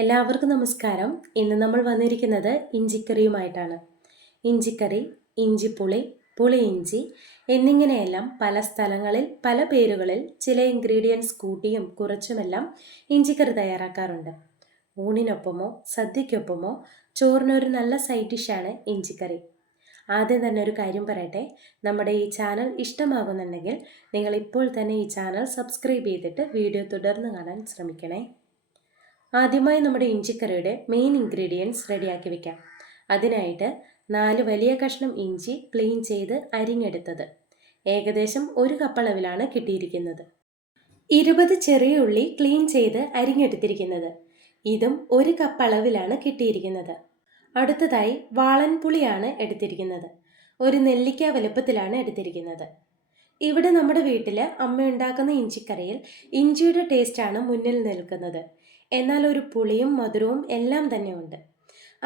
എല്ലാവർക്കും നമസ്കാരം. ഇന്ന് നമ്മൾ വന്നിരിക്കുന്നത് ഇഞ്ചിക്കറിയുമായിട്ടാണ്. ഇഞ്ചിക്കറി, ഇഞ്ചിപ്പുളി, പുളിയിഞ്ചി എന്നിങ്ങനെയെല്ലാം പല സ്ഥലങ്ങളിൽ പല പേരുകളിൽ ചില ഇൻഗ്രീഡിയൻസ് കൂട്ടിയും കുറച്ചുമെല്ലാം ഇഞ്ചിക്കറി തയ്യാറാക്കാറുണ്ട്. ഊണിനൊപ്പമോ സദ്യക്കൊപ്പമോ ചോറിനൊരു നല്ല സൈഡ് ഡിഷാണ് ഇഞ്ചിക്കറി. ആദ്യം തന്നെ ഒരു കാര്യം പറയട്ടെ, നമ്മുടെ ഈ ചാനൽ ഇഷ്ടമാകുന്നുണ്ടെങ്കിൽ നിങ്ങൾ ഇപ്പോൾ തന്നെ ഈ ചാനൽ സബ്സ്ക്രൈബ് ചെയ്തിട്ട് വീഡിയോ തുടർന്ന് കാണാൻ ശ്രമിക്കണേ. ആദ്യമായി നമ്മുടെ ഇഞ്ചിക്കറിയുടെ മെയിൻ ഇൻഗ്രീഡിയൻസ് റെഡിയാക്കി വെക്കാം. അതിനായിട്ട് 4 വലിയ കഷ്ണം ഇഞ്ചി ക്ലീൻ ചെയ്ത് അരിഞ്ഞെടുത്തത്, ഏകദേശം 1 കപ്പ് അളവിലാണ് കിട്ടിയിരിക്കുന്നത്. 20 ചെറിയ ഉള്ളി ക്ലീൻ ചെയ്ത് അരിഞ്ഞെടുത്തിരിക്കുന്നത്, ഇതും 1 കപ്പ് അളവിലാണ് കിട്ടിയിരിക്കുന്നത്. അടുത്തതായി വാളൻപുളിയാണ് എടുത്തിരിക്കുന്നത്, ഒരു നെല്ലിക്ക വലുപ്പത്തിലാണ് എടുത്തിരിക്കുന്നത്. ഇവിടെ നമ്മുടെ വീട്ടിൽ അമ്മ ഉണ്ടാക്കുന്ന ഇഞ്ചിക്കറിയിൽ ഇഞ്ചിയുടെ ടേസ്റ്റാണ് മുന്നിൽ നിൽക്കുന്നത്. എന്നാൽ ഒരു പുളിയും മധുരവും എല്ലാം തന്നെ ഉണ്ട്.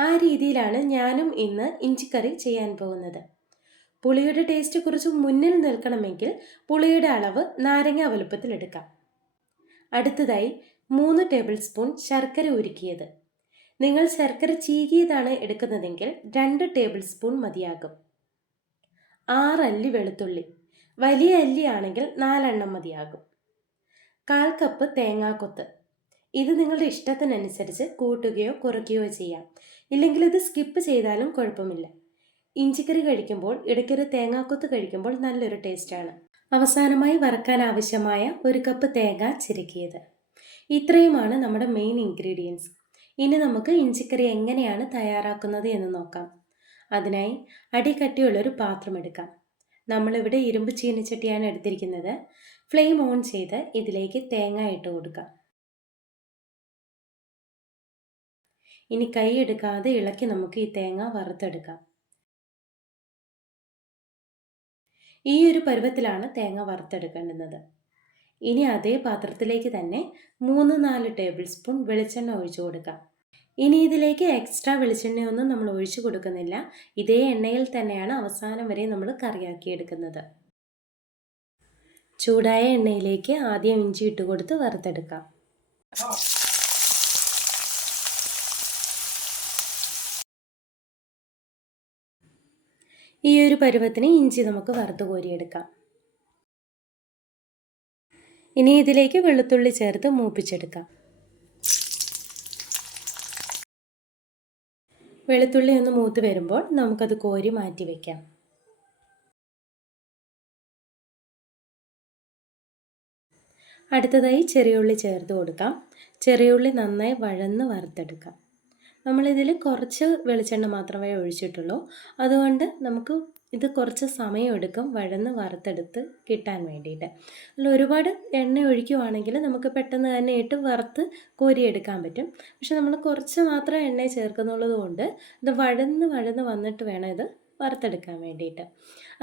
ആ രീതിയിലാണ് ഞാനും ഇന്ന് ഇഞ്ചിക്കറി ചെയ്യാൻ പോകുന്നത്. പുളിയുടെ ടേസ്റ്റ് കുറച്ച് മുന്നിൽ നിൽക്കണമെങ്കിൽ പുളിയുടെ അളവ് നാരങ്ങ വലുപ്പത്തിലെടുക്കാം. അടുത്തതായി 3 ടേബിൾ സ്പൂൺ ശർക്കര ഉരുക്കിയത്. നിങ്ങൾ ശർക്കര ചീകിയതാണ് എടുക്കുന്നതെങ്കിൽ 2 ടേബിൾ സ്പൂൺ മതിയാകും. 6 അല്ലി വെളുത്തുള്ളി, വലിയ അല്ലി ആണെങ്കിൽ 4 എണ്ണം മതിയാകും. 1/4 കപ്പ് തേങ്ങാക്കൊത്ത്. ഇത് നിങ്ങളുടെ ഇഷ്ടത്തിനനുസരിച്ച് കൂട്ടുകയോ കുറയ്ക്കുകയോ ചെയ്യാം, ഇല്ലെങ്കിൽ ഇത് സ്കിപ്പ് ചെയ്താലും കുഴപ്പമില്ല. ഇഞ്ചിക്കറി കഴിക്കുമ്പോൾ ഇടയ്ക്കൊരു തേങ്ങാക്കൊത്ത് കഴിക്കുമ്പോൾ നല്ലൊരു ടേസ്റ്റാണ്. അവസാനമായി വറക്കാൻ ആവശ്യമായ 1 കപ്പ് തേങ്ങ ചിരക്കിയത്. ഇത്രയുമാണ് നമ്മുടെ മെയിൻ ഇൻഗ്രീഡിയൻസ്. ഇനി നമുക്ക് ഇഞ്ചിക്കറി എങ്ങനെയാണ് തയ്യാറാക്കുന്നത് എന്ന് നോക്കാം. അതിനായി അടികട്ടിയുള്ളൊരു പാത്രം എടുക്കാം. നമ്മളിവിടെ ഇരുമ്പ് ചീനച്ചട്ടിയാണ് എടുത്തിരിക്കുന്നത്. ഫ്ലെയിം ഓൺ ചെയ്ത് ഇതിലേക്ക് തേങ്ങ ഇട്ട് കൊടുക്കാം. ഇനി കൈ എടുക്കാതെ ഇളക്കി നമുക്ക് ഈ തേങ്ങ വറുത്തെടുക്കാം. ഈ ഒരു പരുവത്തിലാണ് തേങ്ങ വറുത്തെടുക്കേണ്ടുന്നത്. ഇനി അതേ പാത്രത്തിലേക്ക് തന്നെ 3-4 ടേബിൾ സ്പൂൺ വെളിച്ചെണ്ണ ഒഴിച്ചു കൊടുക്കാം. ഇനി ഇതിലേക്ക് എക്സ്ട്രാ വെളിച്ചെണ്ണയൊന്നും നമ്മൾ ഒഴിച്ചു കൊടുക്കുന്നില്ല. ഇതേ എണ്ണയിൽ തന്നെയാണ് അവസാനം വരെ നമ്മൾ കറിയാക്കി എടുക്കുന്നത്. ചൂടായ എണ്ണയിലേക്ക് ആദ്യം ഇഞ്ചി ഇട്ട് കൊടുത്ത് വറുത്തെടുക്കാം. ഈ ഒരു പരുവത്തിന് ഇഞ്ചി നമുക്ക് വറുത്ത് കോരിയെടുക്കാം. ഇനി ഇതിലേക്ക് വെളുത്തുള്ളി ചേർത്ത് മൂപ്പിച്ചെടുക്കാം. വെളുത്തുള്ളി ഒന്ന് മൂത്ത് വരുമ്പോൾ നമുക്കത് കോരി മാറ്റി വയ്ക്കാം. അടുത്തതായി ചെറിയുള്ളി ചേർത്ത് കൊടുക്കാം. ചെറിയുള്ളി നന്നായി വഴന്ന് വറുത്തെടുക്കാം. നമ്മളിതിൽ കുറച്ച് വെളിച്ചെണ്ണ മാത്രമേ ഒഴിച്ചിട്ടുള്ളൂ. അതുകൊണ്ട് നമുക്ക് ഇത് കുറച്ച് സമയമെടുക്കും വഴന്ന് വറുത്തെടുത്ത് കിട്ടാൻ വേണ്ടിയിട്ട്. അല്ല, ഒരുപാട് എണ്ണ ഒഴിക്കുവാണെങ്കിൽ നമുക്ക് പെട്ടെന്ന് തന്നെ ഇട്ട് വറുത്ത് കോരിയെടുക്കാൻ പറ്റും. പക്ഷെ നമ്മൾ കുറച്ച് മാത്രം എണ്ണ ചേർക്കുന്നുള്ളത് കൊണ്ട് ഇത് വഴന്ന് വന്നിട്ട് വേണം ഇത് വറുത്തെടുക്കാൻ വേണ്ടിയിട്ട്.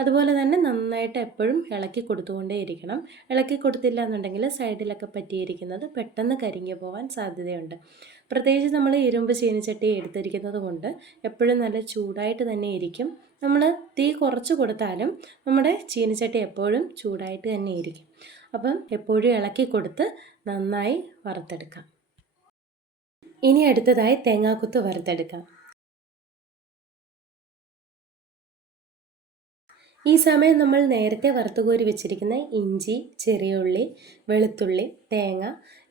അതുപോലെ തന്നെ നന്നായിട്ട് എപ്പോഴും ഇളക്കി കൊടുത്തുകൊണ്ടേ ഇരിക്കണം. ഇളക്കി കൊടുത്തില്ല എന്നുണ്ടെങ്കിൽ സൈഡിലൊക്കെ പറ്റിയിരിക്കുന്നത് പെട്ടെന്ന് കരിഞ്ഞു പോകാൻ സാധ്യതയുണ്ട്. പ്രത്യേകിച്ച് നമ്മൾ ഇരുമ്പ് ചീനച്ചട്ടി എടുത്തിരിക്കുന്നത് കൊണ്ട് എപ്പോഴും നല്ല ചൂടായിട്ട് തന്നെ ഇരിക്കും. നമ്മൾ തീ കുറച്ച് കൊടുത്താലും നമ്മുടെ ചീനച്ചട്ടി എപ്പോഴും ചൂടായിട്ട് തന്നെ ഇരിക്കും. അപ്പം എപ്പോഴും ഇളക്കി കൊടുത്ത് നന്നായി വറുത്തെടുക്കാം. ഇനി അടുത്തതായി തേങ്ങാക്കൊത്ത് വറുത്തെടുക്കാം. ഈ സമയം നമ്മൾ നേരത്തെ വറുത്തുകോരി വെച്ചിരിക്കുന്ന ഇഞ്ചി, ചെറിയുള്ളി, വെളുത്തുള്ളി, തേങ്ങ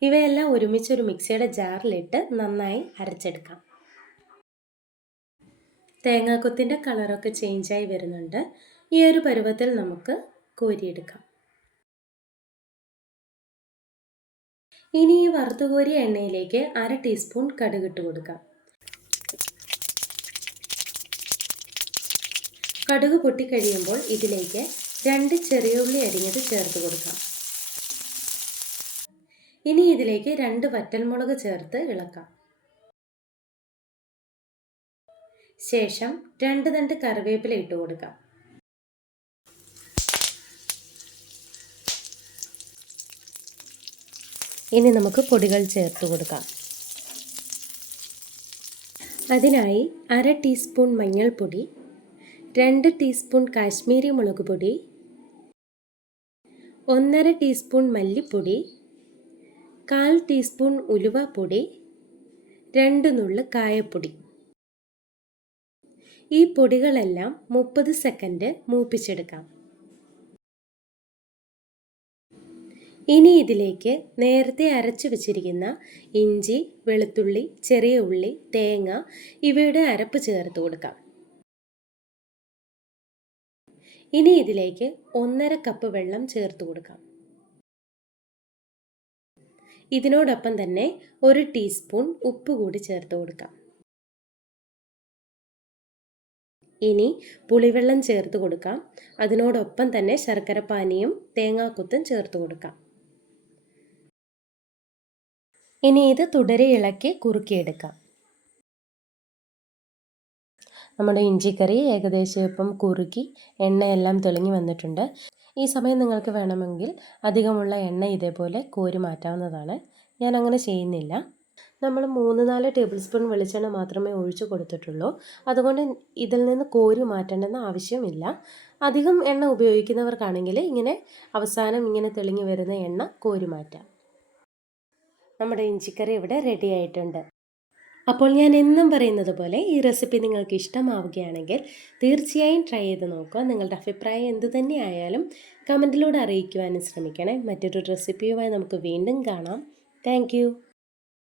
ഇവയെല്ലാം ഒരുമിച്ചൊരു മിക്സിയുടെ ജാറിലിട്ട് നന്നായി അരച്ചെടുക്കാം. തേങ്ങാക്കൊത്തിൻ്റെ കളറൊക്കെ ചേഞ്ചായി വരുന്നുണ്ട്. ഈ ഒരു പരുവത്തിൽ നമുക്ക് കോരിയെടുക്കാം. ഇനി ഈ വറുത്തുകോരിയ എണ്ണയിലേക്ക് 1/2 ടീസ്പൂൺ കടുകിട്ട് കൊടുക്കാം. കടുക് പൊട്ടിക്കഴിയുമ്പോൾ ഇതിലേക്ക് 2 ചെറിയുള്ളി അരിഞ്ഞത് ചേർത്ത് കൊടുക്കാം. ഇനി ഇതിലേക്ക് 2 വറ്റൽമുളക് ചേർത്ത് ഇളക്കാം. ശേഷം 2 തണ്ട് കറിവേപ്പില ഇട്ട് കൊടുക്കാം. ഇനി നമുക്ക് പൊടികൾ ചേർത്ത് കൊടുക്കാം. അതിനായി 1/2 ടീസ്പൂൺ മഞ്ഞൾപ്പൊടി, 2 ടീസ്പൂൺ കാശ്മീരി മുളക് പൊടി, 1/2 ടീസ്പൂൺ മല്ലിപ്പൊടി, 1/4 ടീസ്പൂൺ ഉലുവാപ്പൊടി, 2 നുള്ള് കായപ്പൊടി. ഈ പൊടികളെല്ലാം 30 സെക്കൻഡ് മൂപ്പിച്ചെടുക്കാം. ഇനി ഇതിലേക്ക് നേരത്തെ അരച്ചു വെച്ചിരിക്കുന്ന ഇഞ്ചി, വെളുത്തുള്ളി, ചെറിയ ഉള്ളി, തേങ്ങ ഇവയുടെ അരപ്പ് ചേർത്ത് കൊടുക്കാം. ഇനി ഇതിലേക്ക് 1/2 കപ്പ് വെള്ളം ചേർത്ത് കൊടുക്കാം. ഇതിനോടൊപ്പം തന്നെ 1 ടീസ്പൂൺ ഉപ്പ് കൂടി ചേർത്ത് കൊടുക്കാം. ഇനി പുളിവെള്ളം ചേർത്ത് കൊടുക്കാം. അതിനോടൊപ്പം തന്നെ ശർക്കരപ്പാനിയും തേങ്ങാക്കൊത്തും ചേർത്ത് കൊടുക്കാം. ഇനി ഇത് തുടരെ ഇളക്കി കുറുക്കിയെടുക്കാം. നമ്മുടെ ഇഞ്ചിക്കറി ഏകദേശം ഇപ്പം കുറുക്കി എണ്ണയെല്ലാം തെളിഞ്ഞു വന്നിട്ടുണ്ട്. ഈ സമയം നിങ്ങൾക്ക് വേണമെങ്കിൽ അധികമുള്ള എണ്ണ ഇതേപോലെ കോരി മാറ്റാവുന്നതാണ്. ഞാൻ അങ്ങനെ ചെയ്യുന്നില്ല. നമ്മൾ 3-4 ടേബിൾ സ്പൂൺ വെളിച്ചെണ്ണ മാത്രമേ ഒഴിച്ചു കൊടുത്തിട്ടുള്ളൂ. അതുകൊണ്ട് ഇതിൽ നിന്ന് കോരി മാറ്റേണ്ടെന്ന ആവശ്യമില്ല. അധികം എണ്ണ ഉപയോഗിക്കുന്നവർക്കാണെങ്കിൽ ഇങ്ങനെ അവസാനം ഇങ്ങനെ തെളിഞ്ഞു വരുന്ന എണ്ണ കോരി മാറ്റാം. നമ്മുടെ ഇഞ്ചിക്കറി ഇവിടെ റെഡി ആയിട്ടുണ്ട്. അപ്പോൾ ഞാൻ എന്നും പറയുന്നത് പോലെ ഈ റെസിപ്പി നിങ്ങൾക്ക് ഇഷ്ടമാവുകയാണെങ്കിൽ തീർച്ചയായും ട്രൈ ചെയ്ത് നോക്കുക. നിങ്ങളുടെ അഭിപ്രായം എന്തു തന്നെയായാലും കമൻറ്റിലൂടെ അറിയിക്കുവാനും ശ്രമിക്കണേ. മറ്റൊരു റെസിപ്പിയുമായി നമുക്ക് വീണ്ടും കാണാം. താങ്ക്